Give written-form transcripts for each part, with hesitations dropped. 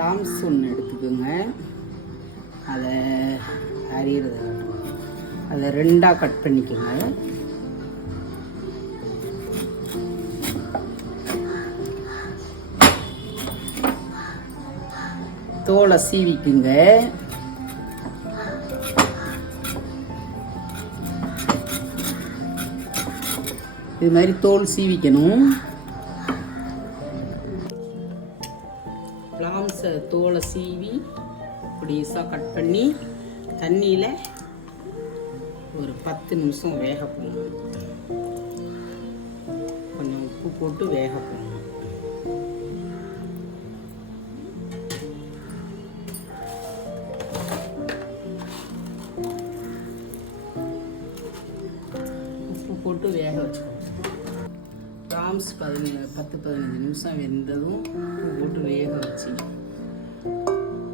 Plums ஒன்று எடுத்துக்கோங்க. அதை அதை ரெண்டாக கட் பண்ணிக்கோங்க. தோலை சீவிக்குங்க. இது மாதிரி தோல் சீவிக்கணும். பிளாம்ஸை தோலை சீவி பொடிசாக கட் பண்ணி தண்ணியில் ஒரு 10 நிமிஷம் வேக போடணும். கொஞ்சம் உப்பு போட்டு வேக போடணும். உப்பு போட்டு வேக வச்சுக்கணும். பிளாம்ஸ் 10-15 நிமிஷம் வெந்ததும் உப்பு போட்டு வேக வச்சு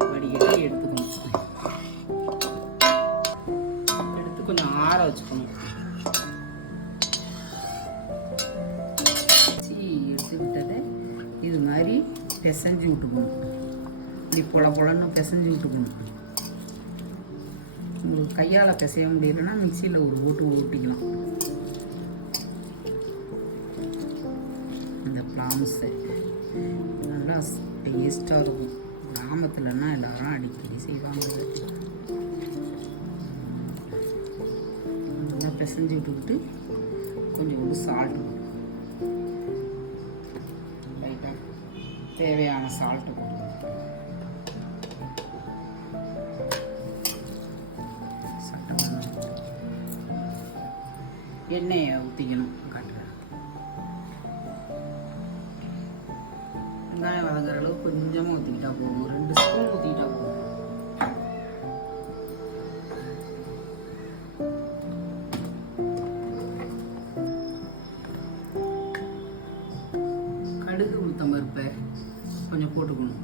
வடிகட்டி எடுத்துக்கணும். எடுத்து கொஞ்சம் ஆற வச்சுக்கணும். எடுத்துக்கிட்டதை இது மாதிரி பிசைஞ்சு விட்டுக்கணும். இப்படி பொலன்னு பிசைஞ்சு விட்டுக்கணும். உங்களுக்கு கையால் பிசைய முடியலன்னா மிக்சியில் ஒரு போட்டு ஊட்டிக்கலாம். இந்த பிளாம்ஸு நல்லா டேஸ்ட்டாக இருக்கும். கிராமத்துலன்னா எல்லாரும் அடிக்கடி செய்வாங்க. நல்லா பிசைஞ்சு விட்டுக்கிட்டு கொஞ்சம் சால்ட்டு லைட்டாக தேவையான சால்ட்டு போட்டு எண்ணெயை ஊற்றிக்கணும். காட்டுறேன். வெங்காயம் வதங்குற அளவுக்கு கொஞ்சமாக ஊற்றிக்கிட்டா போகும். 2 ஸ்பூன் ஊற்றிக்கிட்டா போகும். கடுகு உளுத்தம் பருப்பை கொஞ்சம் போட்டுக்கணும்.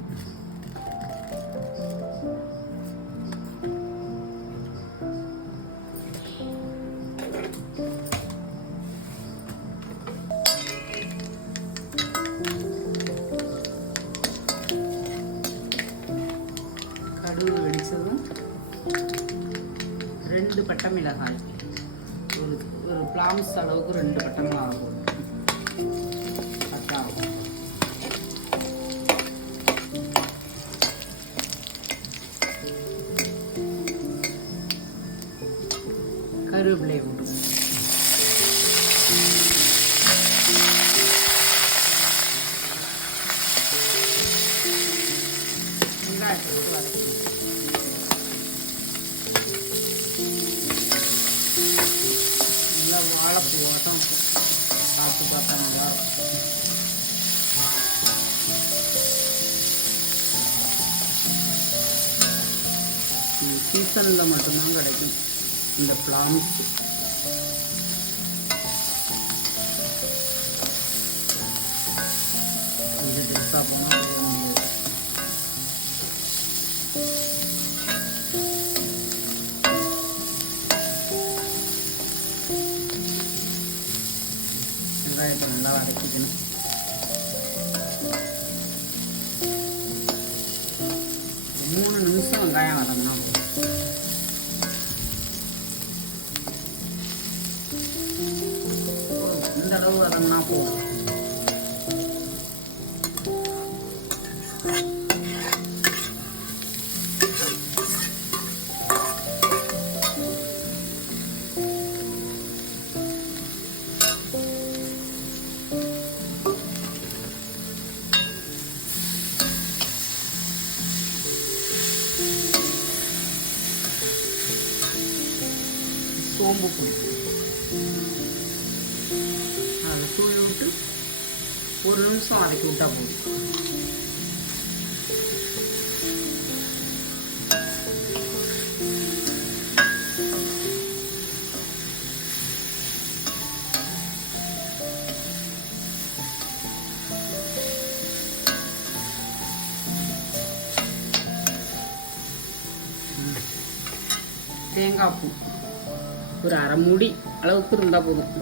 கடுகு வெடிச்சதும் 2 பட்டை மிளகாய், ஒரு பிளாம்ஸ் அளவுக்கு 2 பட்டை மிளகாய் போடும். பட்டாகும். கருவேப்பிலையை போட்டு வெங்காயத்தை போட்டு வதக்கணும். நல்லா வாழைப்பூ வாட்டம் பார்த்து பார்த்தா நல்லா இருக்கும். இந்த சீசனில் மட்டும்தான் கிடைக்கும் இந்த பிளாம்ஸ். கொஞ்சம் டேஸ்டாக போனால் வெங்காயத்தை நல்லா வதக்கிக்கணும். ஒரு 3 நிமிஷம் வெங்காயம் வதங்கினா போதும். இந்த அளவு வதங்கினா போதும். சோம்பு பொடி அதை தூவி விட்டு 1 நிமிஷம் வதக்கி விட்டா போதும். தேங்காய் பூ ஒரு 1/2 மூடி அளவுக்கு இருந்தால் போதும்.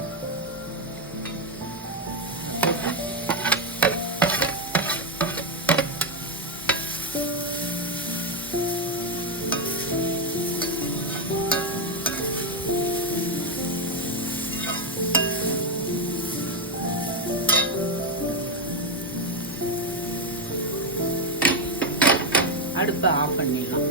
அடுப்பை ஆஃப் பண்ணிடலாம்.